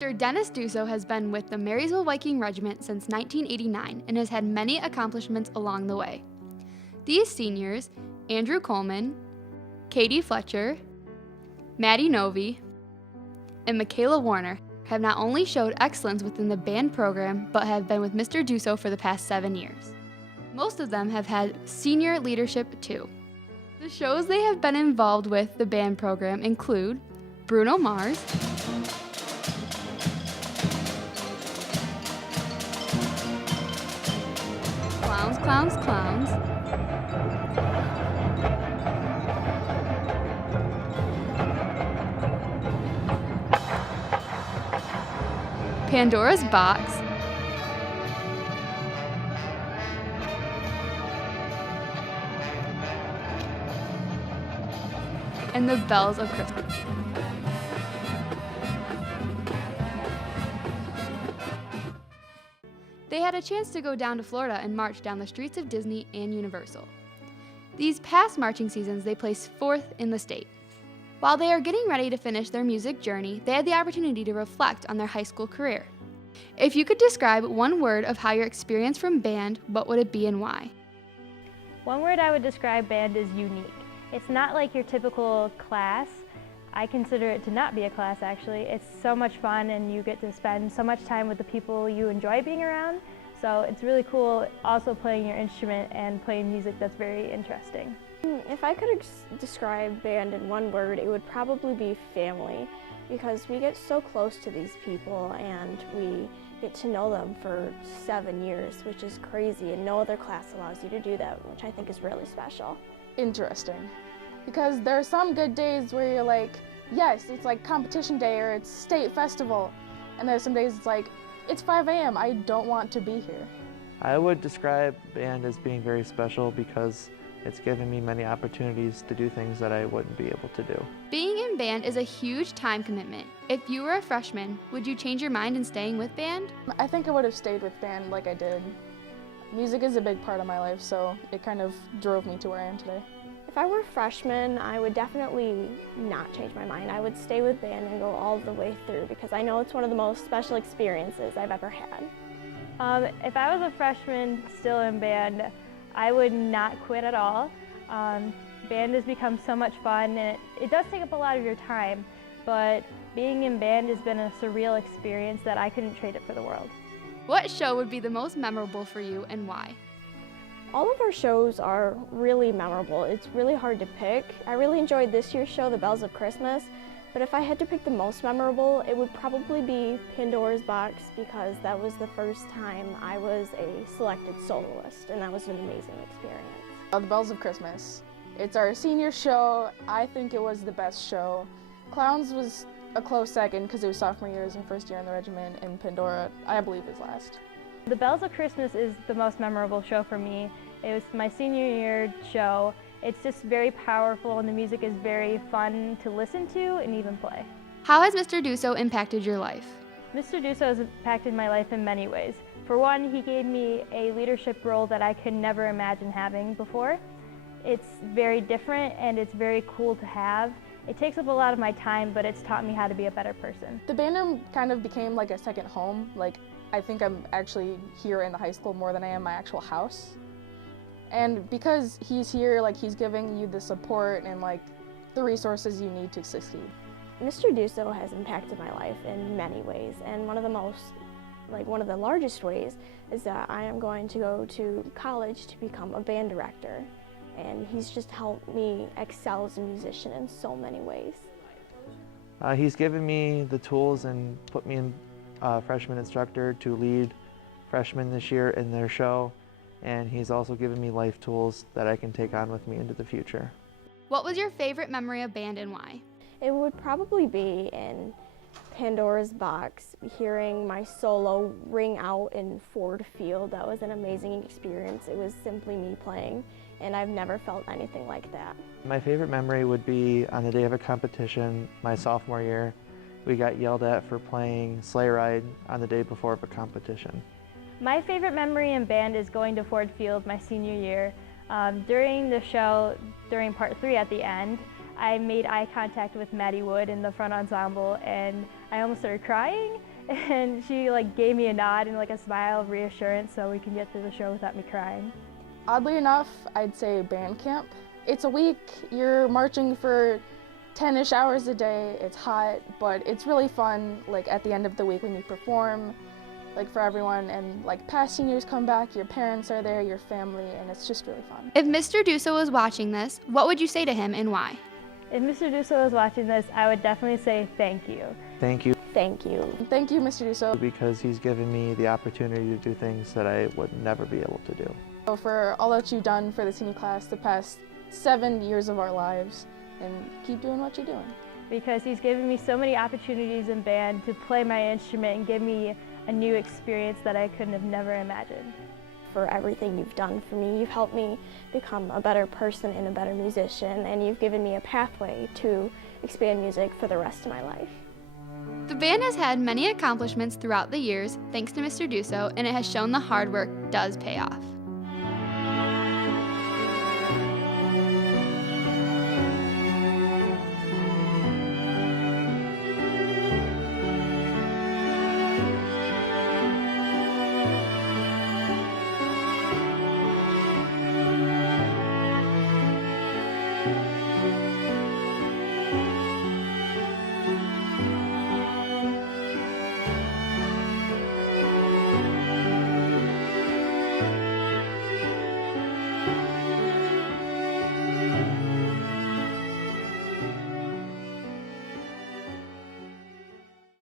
Mr. Dennis Dusso has been with the Marysville Viking Regiment since 1989 and has had many accomplishments along the way. These seniors, Andrew Coleman, Katie Fletcher, Maddie Novi, and Michaela Warner, have not only showed excellence within the band program, but have been with Mr. Dusso for the past 7 years. Most of them have had senior leadership too. The shows they have been involved with the band program include Bruno Mars, Clowns, Clowns, Clowns, Pandora's Box, and the Bells of Christmas. They had a chance to go down to Florida and march down the streets of Disney and Universal. These past marching seasons, they placed 4th in the state. While they are getting ready to finish their music journey, they had the opportunity to reflect on their high school career. If you could describe one word of how your experience from band, what would it be and why? One word I would describe band is unique. It's not like your typical class. I consider it to not be a class, actually. It's so much fun and you get to spend so much time with the people you enjoy being around. So it's really cool also playing your instrument and playing music that's very interesting. If I could describe band in one word, it would probably be family, because we get so close to these people and we get to know them for 7 years, which is crazy, and no other class allows you to do that, which I think is really special. Interesting, because there are some good days where you're like, yes, it's like competition day or it's state festival, and there's some days it's like, it's 5 a.m., I don't want to be here. I would describe band as being very special because it's given me many opportunities to do things that I wouldn't be able to do. Being in band is a huge time commitment. If you were a freshman, would you change your mind in staying with band? I think I would have stayed with band like I did. Music is a big part of my life, so it kind of drove me to where I am today. If I were a freshman, I would definitely not change my mind. I would stay with band and go all the way through, because I know it's one of the most special experiences I've ever had. If I was a freshman still in band, I would not quit at all. Band has become so much fun, and it does take up a lot of your time, but being in band has been a surreal experience that I couldn't trade it for the world. What show would be the most memorable for you and why? All of our shows are really memorable. It's really hard to pick. I really enjoyed this year's show, The Bells of Christmas, but if I had to pick the most memorable, it would probably be Pandora's Box, because that was the first time I was a selected soloist, and that was an amazing experience. The Bells of Christmas. It's our senior show. I think it was the best show. Clowns was a close second because it was sophomore years and first year in the regiment, and Pandora, I believe, is last. The Bells of Christmas is the most memorable show for me. It was my senior year show. It's just very powerful and the music is very fun to listen to and even play. How has Mr. Dusso impacted your life? Mr. Dusso has impacted my life in many ways. For one, he gave me a leadership role that I could never imagine having before. It's very different and it's very cool to have. It takes up a lot of my time, but it's taught me how to be a better person. The band room kind of became like a second home. I think I'm actually here in the high school more than I am my actual house. And because he's here, he's giving you the support and the resources you need to succeed. Mr. Dusso has impacted my life in many ways, and one of the largest ways is that I am going to go to college to become a band director, and he's just helped me excel as a musician in so many ways. He's given me the tools and put me in freshman instructor to lead freshmen this year in their show, and he's also given me life tools that I can take on with me into the future. What was your favorite memory of band and why? It would probably be in Pandora's Box, hearing my solo ring out in Ford Field. That was an amazing experience. It was simply me playing, and I've never felt anything like that. My favorite memory would be on the day of a competition my sophomore year. We got yelled at for playing Sleigh Ride on the day before of a competition. My favorite memory in band is going to Ford Field my senior year. During the show, during part 3 at the end, I made eye contact with Maddie Wood in the front ensemble and I almost started crying. and she like gave me a nod and like a smile of reassurance so we can get through the show without me crying. Oddly enough, I'd say band camp. It's a week, you're marching for 10-ish hours a day, it's hot, but it's really fun, like at the end of the week when you perform, like for everyone, and like past seniors come back, your parents are there, your family, and it's just really fun. If Mr. Dusso was watching this, what would you say to him and why? If Mr. Dusso was watching this, I would definitely say thank you. Thank you, Thank you. Thank you, Mr. Dusso, because he's given me the opportunity to do things that I would never be able to do. for all that you've done for the senior class the past 7 years of our lives, and keep doing what you're doing. Because he's given me so many opportunities in band to play my instrument and give me a new experience that I couldn't have never imagined. For everything you've done for me. You've helped me become a better person and a better musician, and you've given me a pathway to expand music for the rest of my life. The band has had many accomplishments throughout the years thanks to Mr. Dusso, and it has shown the hard work does pay off.